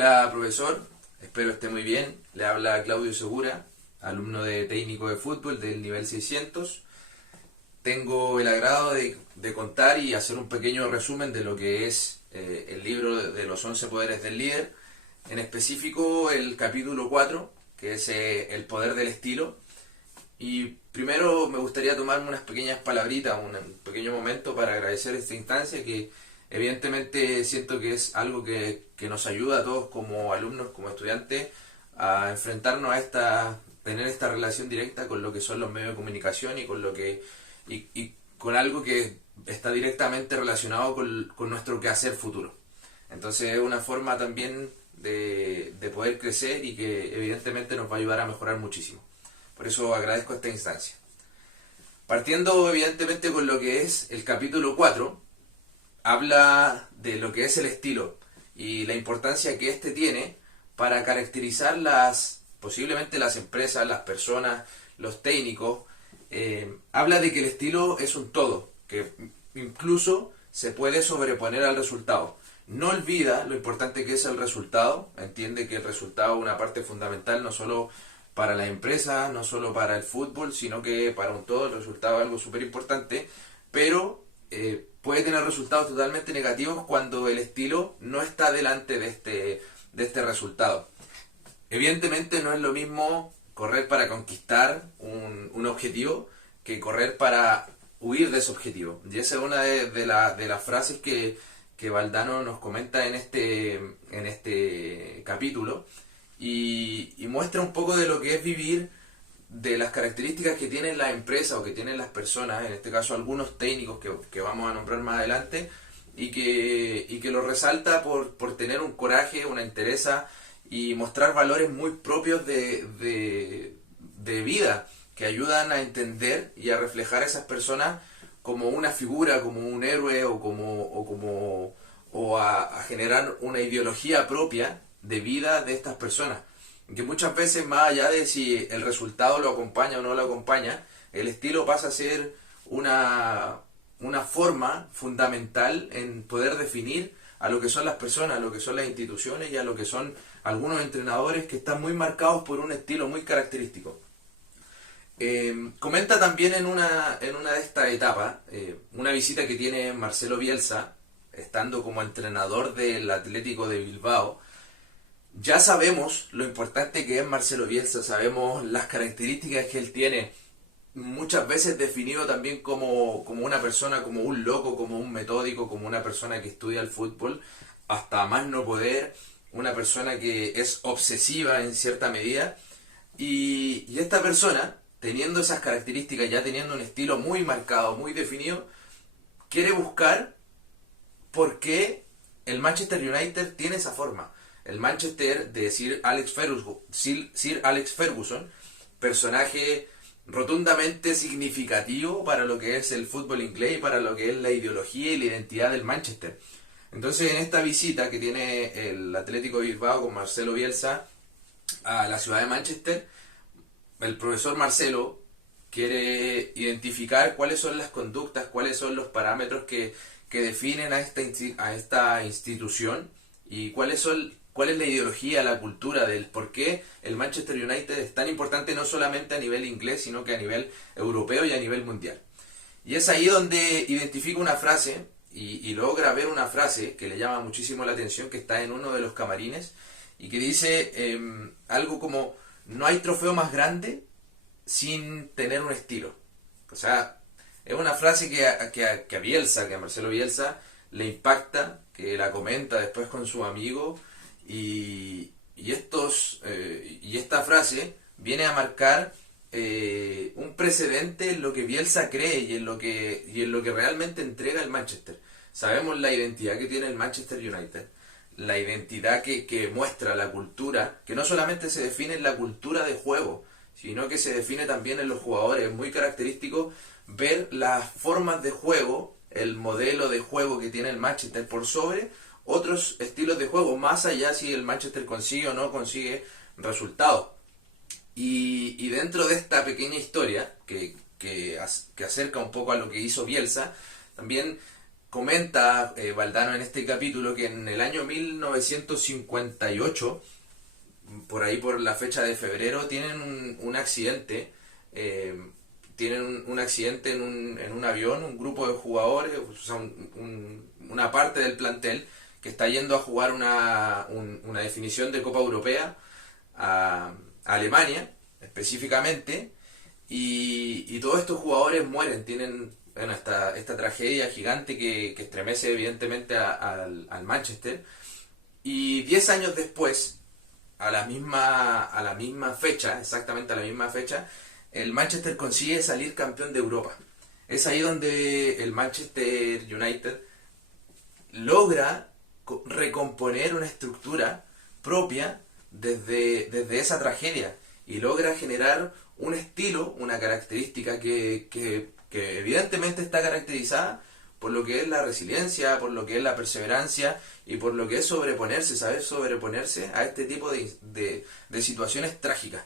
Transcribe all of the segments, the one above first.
Hola profesor, espero esté muy bien. Le habla Claudio Segura, alumno de técnico de fútbol del nivel 600. Tengo el agrado de contar y hacer un pequeño resumen de lo que es el libro de los 11 poderes del líder, en específico el capítulo 4, que es el poder del estilo. Y primero me gustaría tomarme unas pequeñas palabritas, un pequeño momento para agradecer esta instancia que evidentemente siento que es algo que nos ayuda a todos como alumnos, como estudiantes, a enfrentarnos a tener esta relación directa con lo que son los medios de comunicación y con lo que y con algo que está directamente relacionado con nuestro quehacer futuro. Entonces es una forma también de poder crecer y que evidentemente nos va a ayudar a mejorar muchísimo. Por eso agradezco esta instancia. Partiendo evidentemente con lo que es el capítulo 4, habla de lo que es el estilo y la importancia que éste tiene para caracterizar posiblemente las empresas, las personas, los técnicos. Habla de que el estilo es un todo, que incluso se puede sobreponer al resultado. No olvida lo importante que es el resultado, entiende que el resultado es una parte fundamental no solo para la empresa, no solo para el fútbol, sino que para un todo el resultado es algo súper importante, pero puede tener resultados totalmente negativos cuando el estilo no está delante de este resultado. Evidentemente no es lo mismo correr para conquistar un objetivo que correr para huir de ese objetivo. Y esa es una de las frases que Valdano nos comenta en este capítulo y muestra un poco de lo que es vivir, de las características que tienen las empresas o que tienen las personas, en este caso algunos técnicos que vamos a nombrar más adelante, y que lo resalta por tener un coraje, una entereza y mostrar valores muy propios de vida que ayudan a entender y a reflejar a esas personas como una figura, como un héroe o a generar una ideología propia de vida de estas personas. Que muchas veces, más allá de si el resultado lo acompaña o no lo acompaña, el estilo pasa a ser una forma fundamental en poder definir a lo que son las personas, a lo que son las instituciones y a lo que son algunos entrenadores que están muy marcados por un estilo muy característico. Comenta también en una de estas etapas una visita que tiene Marcelo Bielsa, estando como entrenador del Atlético de Bilbao. Ya sabemos lo importante que es Marcelo Bielsa, sabemos las características que él tiene, muchas veces definido también como una persona, como un loco, como un metódico, como una persona que estudia el fútbol, hasta más no poder, una persona que es obsesiva en cierta medida, y esta persona, teniendo esas características, ya teniendo un estilo muy marcado, muy definido, quiere buscar por qué el Manchester United tiene esa forma. El Manchester de Sir Alex Ferguson, personaje rotundamente significativo para lo que es el fútbol inglés y para lo que es la ideología y la identidad del Manchester. Entonces, en esta visita que tiene el Atlético de Bilbao con Marcelo Bielsa a la ciudad de Manchester, el profesor Marcelo quiere identificar cuáles son las conductas, cuáles son los parámetros que definen a esta institución y cuál es la ideología, la cultura del por qué el Manchester United es tan importante no solamente a nivel inglés, sino que a nivel europeo y a nivel mundial. Y es ahí donde identifica una frase y logra ver una frase que le llama muchísimo la atención, que está en uno de los camarines y que dice algo como: no hay trofeo más grande sin tener un estilo. O sea, es una frase que a Bielsa, que a Marcelo Bielsa le impacta, que la comenta después con su amigo y esta frase viene a marcar un precedente en lo que Bielsa cree y en lo que realmente entrega el Manchester. Sabemos la identidad que tiene el Manchester United, la identidad que muestra la cultura, que no solamente se define en la cultura de juego, sino que se define también en los jugadores. Es muy característico ver las formas de juego, el modelo de juego que tiene el Manchester por sobre otros estilos de juego, más allá si el Manchester consigue o no consigue resultados. Y dentro de esta pequeña historia que acerca un poco a lo que hizo Bielsa, también comenta Valdano en este capítulo que en el año 1958, por ahí por la fecha de febrero, tienen un accidente. Tienen un accidente en un avión, un grupo de jugadores, o sea, una parte del plantel que está yendo a jugar una definición de Copa Europea a Alemania, específicamente, y todos estos jugadores mueren, tienen bueno, esta tragedia gigante que estremece evidentemente al Manchester, y 10 años después, a la misma fecha, exactamente a la misma fecha, el Manchester consigue salir campeón de Europa. Es ahí donde el Manchester United logra recomponer una estructura propia desde esa tragedia y logra generar un estilo, una característica que evidentemente está caracterizada por lo que es la resiliencia, por lo que es la perseverancia y por lo que es sobreponerse, saber sobreponerse a este tipo de situaciones trágicas.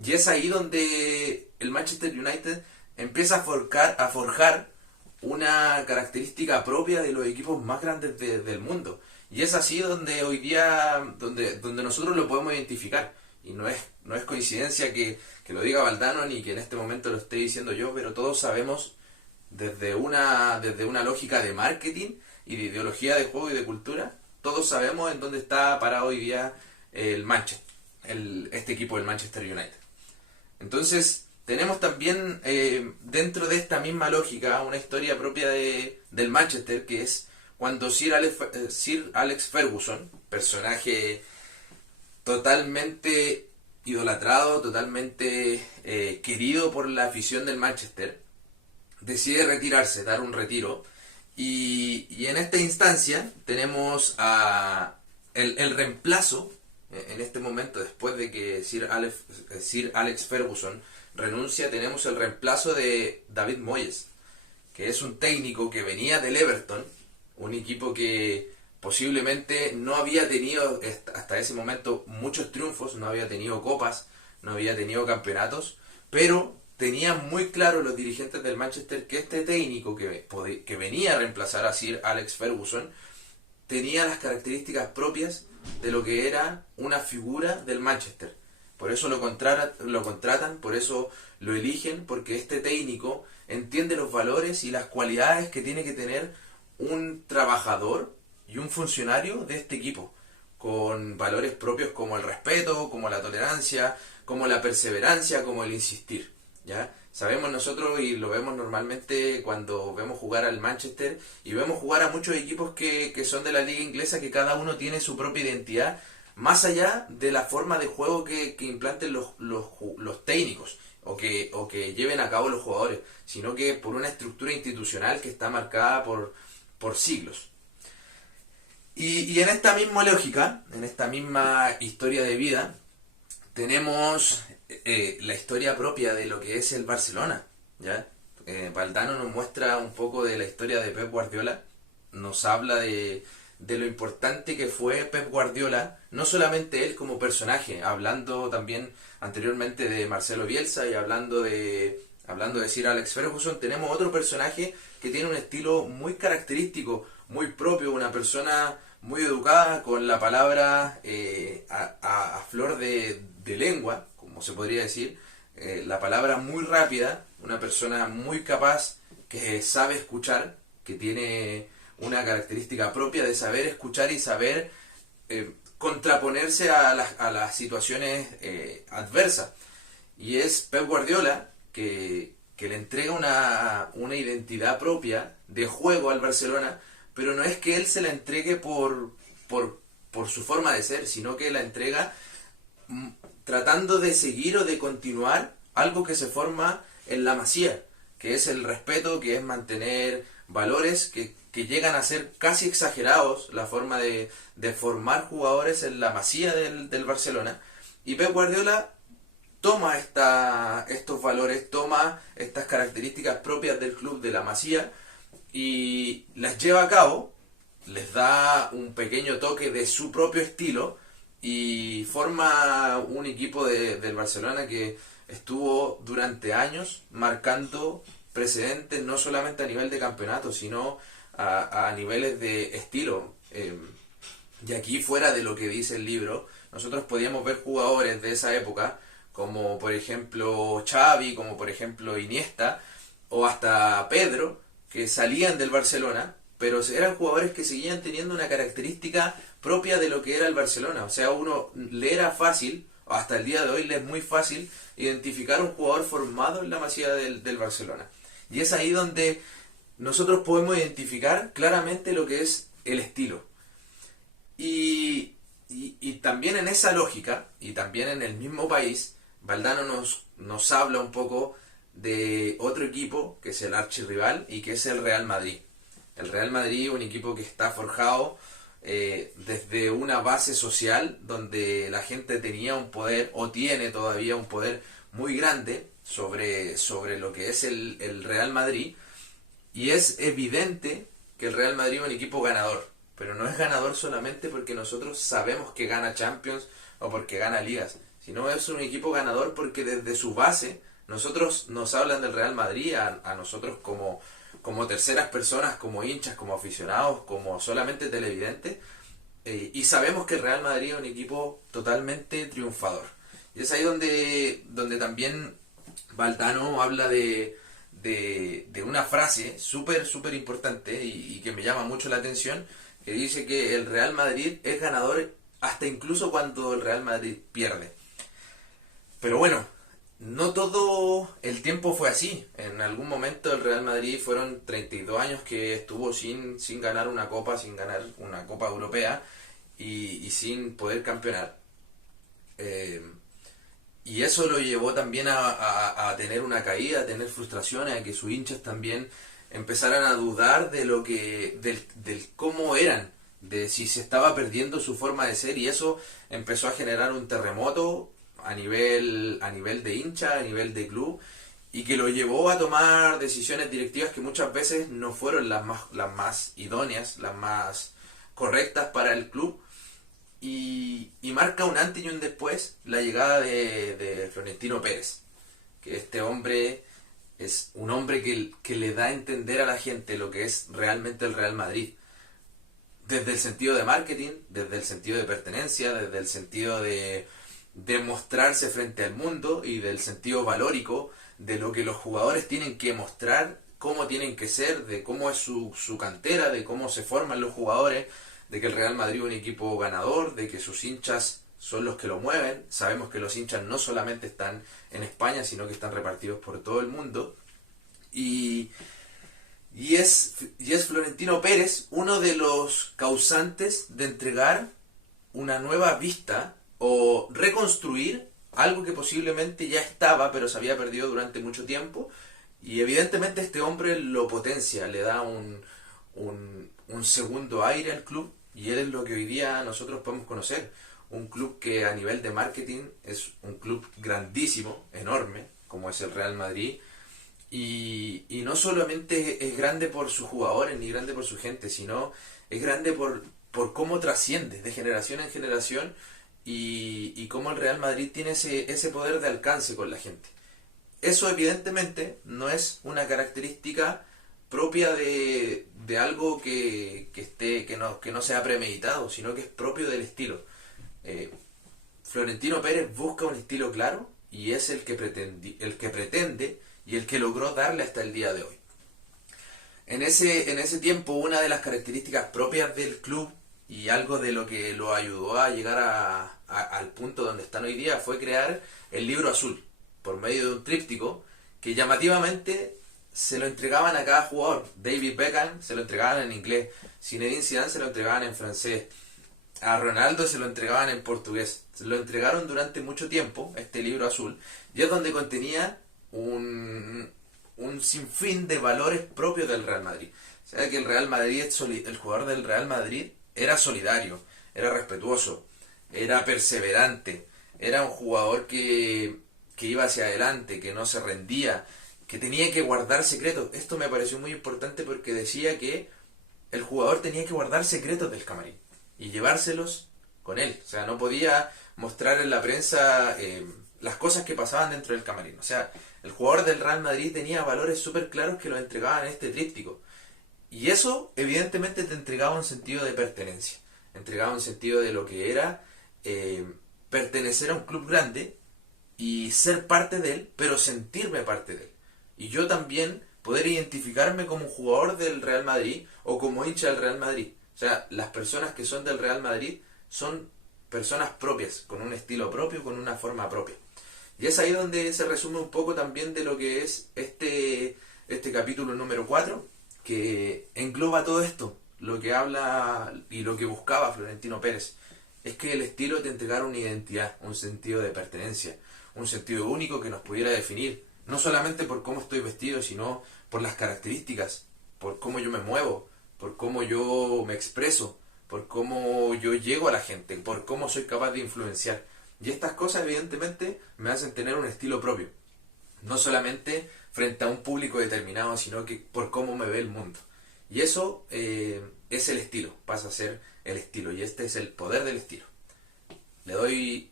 Y es ahí donde el Manchester United empieza a forjar una característica propia de los equipos más grandes del mundo. Y es así donde hoy día, donde nosotros lo podemos identificar. Y no es coincidencia que lo diga Valdano ni que en este momento lo esté diciendo yo, pero todos sabemos desde una lógica de marketing y de ideología de juego y de cultura, todos sabemos en dónde está parado hoy día el Manchester, este equipo del Manchester United. Entonces, tenemos también dentro de esta misma lógica una historia propia del Manchester, que es cuando Sir Alex Ferguson, personaje totalmente idolatrado, totalmente querido por la afición del Manchester, decide retirarse, dar un retiro. Y en esta instancia tenemos el reemplazo, en este momento, después de que Sir Alex Ferguson renuncia, tenemos el reemplazo de David Moyes, que es un técnico que venía del Everton, un equipo que posiblemente no había tenido hasta ese momento muchos triunfos, no había tenido copas, no había tenido campeonatos, pero tenían muy claro los dirigentes del Manchester que este técnico que venía a reemplazar a Sir Alex Ferguson tenía las características propias de lo que era una figura del Manchester. Por eso lo contratan, por eso lo eligen, porque este técnico entiende los valores y las cualidades que tiene que tener un trabajador y un funcionario de este equipo, con valores propios como el respeto, como la tolerancia, como la perseverancia, como el insistir. ¿Ya? Sabemos nosotros y lo vemos normalmente cuando vemos jugar al Manchester y vemos jugar a muchos equipos que son de la liga inglesa, que cada uno tiene su propia identidad, más allá de la forma de juego que implanten los técnicos o que lleven a cabo los jugadores, sino que por una estructura institucional que está marcada por siglos. Y en esta misma lógica, en esta misma historia de vida, tenemos la historia propia de lo que es el Barcelona, ¿ya? Valdano nos muestra un poco de la historia de Pep Guardiola, nos habla de lo importante que fue Pep Guardiola, no solamente él como personaje, hablando también anteriormente de Marcelo Bielsa y hablando de Sir Alex Ferguson, tenemos otro personaje que tiene un estilo muy característico, muy propio, una persona muy educada, con la palabra a flor de lengua, como se podría decir, la palabra muy rápida, una persona muy capaz, que sabe escuchar, que tiene una característica propia de saber escuchar y saber contraponerse a las situaciones adversas. Y es Pep Guardiola que le entrega una identidad propia de juego al Barcelona, pero no es que él se la entregue por su forma de ser, sino que la entrega tratando de seguir o de continuar algo que se forma en la Masía, que es el respeto, que es mantener valores que llegan a ser casi exagerados, la forma de formar jugadores en la Masía del Barcelona. Y Pep Guardiola toma estos valores, toma estas características propias del club de la Masía y las lleva a cabo, les da un pequeño toque de su propio estilo y forma un equipo del Barcelona que estuvo durante años marcando precedentes no solamente a nivel de campeonato, sino a niveles de estilo. Y aquí, fuera de lo que dice el libro, nosotros podíamos ver jugadores de esa época, como por ejemplo Xavi, como por ejemplo Iniesta, o hasta Pedro, que salían del Barcelona, pero eran jugadores que seguían teniendo una característica propia de lo que era el Barcelona. O sea, uno le era fácil, hasta el día de hoy le es muy fácil, identificar un jugador formado en la masía del Barcelona. Y es ahí donde nosotros podemos identificar claramente lo que es el estilo. Y también en esa lógica, y también en el mismo país, Valdano nos habla un poco de otro equipo, que es el archirrival, y que es el Real Madrid. El Real Madrid, un equipo que está forjado desde una base social, donde la gente tenía un poder, o tiene todavía un poder muy grande sobre lo que es el Real Madrid, y es evidente que el Real Madrid es un equipo ganador, pero no es ganador solamente porque nosotros sabemos que gana Champions o porque gana ligas, sino es un equipo ganador porque desde su base nosotros nos hablan del Real Madrid a nosotros como terceras personas, como hinchas, como aficionados, como solamente televidentes, y sabemos que el Real Madrid es un equipo totalmente triunfador. Y es ahí donde también Valdano habla de una frase súper, súper importante y que me llama mucho la atención, que dice que el Real Madrid es ganador hasta incluso cuando el Real Madrid pierde. Pero bueno, no todo el tiempo fue así. En algún momento el Real Madrid fueron 32 años que estuvo sin ganar una copa, sin ganar una copa europea y sin poder campeonar. Y eso lo llevó también a tener una caída, a tener frustraciones, a que sus hinchas también empezaran a dudar de del cómo eran, de si se estaba perdiendo su forma de ser, y eso empezó a generar un terremoto a nivel de hincha, a nivel de club, y que lo llevó a tomar decisiones directivas que muchas veces no fueron las más idóneas, las más correctas para el club. Y marca un antes y un después la llegada de Florentino Pérez, que este hombre es un hombre que le da a entender a la gente lo que es realmente el Real Madrid, desde el sentido de marketing, desde el sentido de pertenencia, desde el sentido de mostrarse frente al mundo, y del sentido valórico de lo que los jugadores tienen que mostrar, cómo tienen que ser, de cómo es su cantera, de cómo se forman los jugadores, de que el Real Madrid es un equipo ganador, de que sus hinchas son los que lo mueven. Sabemos que los hinchas no solamente están en España, sino que están repartidos por todo el mundo. Y es Florentino Pérez uno de los causantes de entregar una nueva vista o reconstruir algo que posiblemente ya estaba, pero se había perdido durante mucho tiempo. Y evidentemente este hombre lo potencia, le da un segundo aire al club, y él es lo que hoy día nosotros podemos conocer. Un club que a nivel de marketing es un club grandísimo, enorme, como es el Real Madrid. Y no solamente es grande por sus jugadores ni grande por su gente, sino es grande por cómo trasciende de generación en generación, y cómo el Real Madrid tiene ese poder de alcance con la gente. Eso evidentemente no es una característica propia de algo que no sea premeditado, sino que es propio del estilo. Florentino Pérez busca un estilo claro, y es el que pretende y el que logró darle hasta el día de hoy. En ese tiempo, una de las características propias del club, y algo de lo que lo ayudó a llegar al punto donde están hoy día, fue crear el Libro Azul, por medio de un tríptico que llamativamente se lo entregaban a cada jugador. David Beckham se lo entregaban en inglés, Zinedine Zidane se lo entregaban en francés, a Ronaldo se lo entregaban en portugués. Se lo entregaron durante mucho tiempo, este Libro Azul, y es donde contenía un sinfín de valores propios del Real Madrid. O sea, que el jugador del Real Madrid era solidario, era respetuoso, era perseverante, era un jugador que iba hacia adelante, que no se rendía, que tenía que guardar secretos. Esto me pareció muy importante porque decía que el jugador tenía que guardar secretos del camarín y llevárselos con él. O sea, no podía mostrar en la prensa las cosas que pasaban dentro del camerino. O sea, el jugador del Real Madrid tenía valores súper claros que los entregaban en este tríptico. Y eso, evidentemente, te entregaba un sentido de pertenencia. Entregaba un sentido de lo que era eh, pertenecer a un club grande y ser parte de él, pero sentirme parte de él. Y yo también poder identificarme como un jugador del Real Madrid o como hincha del Real Madrid. O sea, las personas que son del Real Madrid son personas propias, con un estilo propio, con una forma propia. Y es ahí donde se resume un poco también de lo que es este capítulo número 4 que engloba todo esto, lo que habla y lo que buscaba Florentino Pérez. Es que el estilo te entregara una identidad, un sentido de pertenencia, un sentido único que nos pudiera definir, no solamente por cómo estoy vestido, sino por las características, por cómo yo me muevo, por cómo yo me expreso, por cómo yo llego a la gente, por cómo soy capaz de influenciar. Y estas cosas evidentemente me hacen tener un estilo propio, no solamente frente a un público determinado, sino que por cómo me ve el mundo. Y eso es el estilo, pasa a ser el estilo, y este es el poder del estilo. Le doy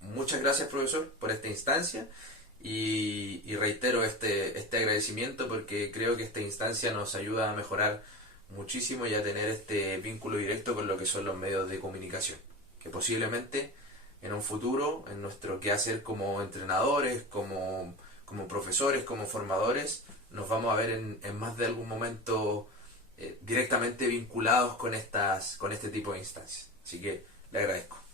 muchas gracias, profesor, por esta instancia y reitero este agradecimiento porque creo que esta instancia nos ayuda a mejorar muchísimo y a tener este vínculo directo con lo que son los medios de comunicación, que posiblemente en un futuro, en nuestro quehacer como entrenadores, como profesores, como formadores, nos vamos a ver en más de algún momento directamente vinculados con este tipo de instancias. Así que le agradezco.